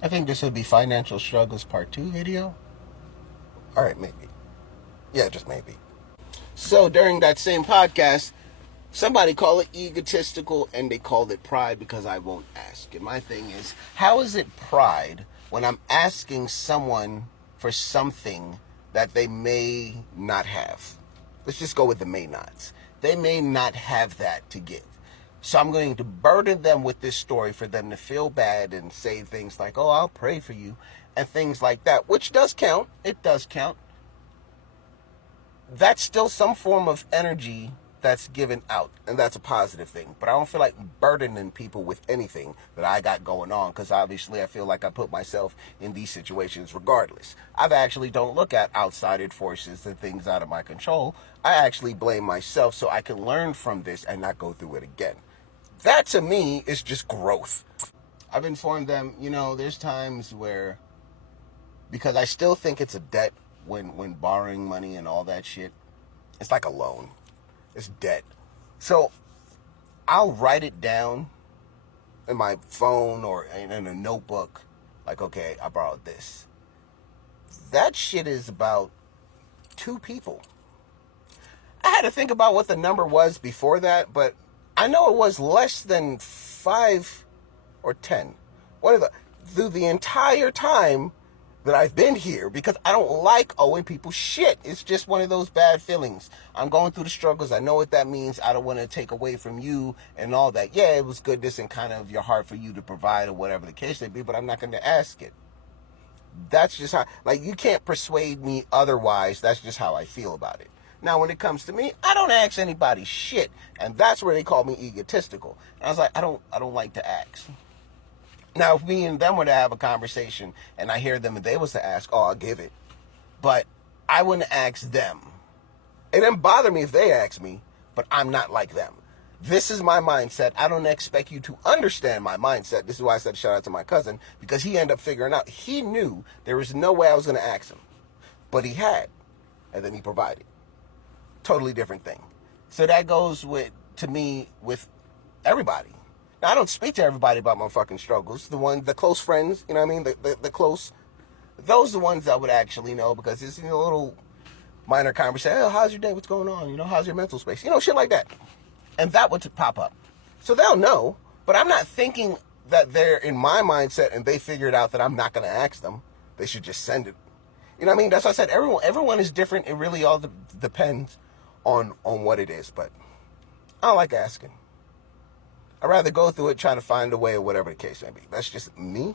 I think this would be Financial Struggles Part 2 video. Alright, maybe. Yeah, just maybe. So during that same podcast, somebody called it egotistical and they called it pride because I won't ask. And my thing is, how is it pride when I'm asking someone for something that they may not have? Let's just go with the may nots. They may not have that to give. So I'm going to burden them with this story for them to feel bad and say things like, oh, I'll pray for you, and things like that, which does count. It does count. That's still some form of energy that's given out, and that's a positive thing. But I don't feel like burdening people with anything that I got going on, because obviously I feel like I put myself in these situations regardless. I actually don't look at outside forces and things out of my control. I actually blame myself so I can learn from this and not go through it again. That to me is just growth. I've informed them, there's times where, because I still think it's a debt when borrowing money and all that shit, it's like a loan. It's debt. So I'll write it down in my phone or in a notebook. Like, okay, I borrowed this. That shit is about 2 people. I had to think about what the number was before that, but I know it was less than 5 or 10. Through the entire time that I've been here, because I don't like owing people shit. It's just one of those bad feelings. I'm going through the struggles. I know what that means. I don't want to take away from you and all that. Yeah, it was goodness and kind of your heart for you to provide or whatever the case may be, but I'm not going to ask it. That's just how, you can't persuade me otherwise. That's just how I feel about it. Now, when it comes to me, I don't ask anybody shit, and that's where they call me egotistical. And I was like, I don't like to ask. Now, if me and them were to have a conversation and I hear them and they was to ask, oh, I'll give it. But I wouldn't ask them. It didn't bother me if they asked me, but I'm not like them. This is my mindset. I don't expect you to understand my mindset. This is why I said shout out to my cousin, because he ended up figuring out. He knew there was no way I was going to ask him, but he had, and then he provided. Totally different thing. So that goes to me with everybody. Now, I don't speak to everybody about my fucking struggles. The close friends, you know what I mean? The close, those are the ones that would actually know, because it's a little minor conversation. Oh, how's your day? What's going on? How's your mental space? Shit like that. And that would pop up. So they'll know, but I'm not thinking that they're in my mindset and they figured out that I'm not going to ask them. They should just send it. You know what I mean? That's why I said everyone is different. It really all depends on what it is. But I don't like asking. I'd rather go through it trying to find a way or whatever the case may be. That's just me.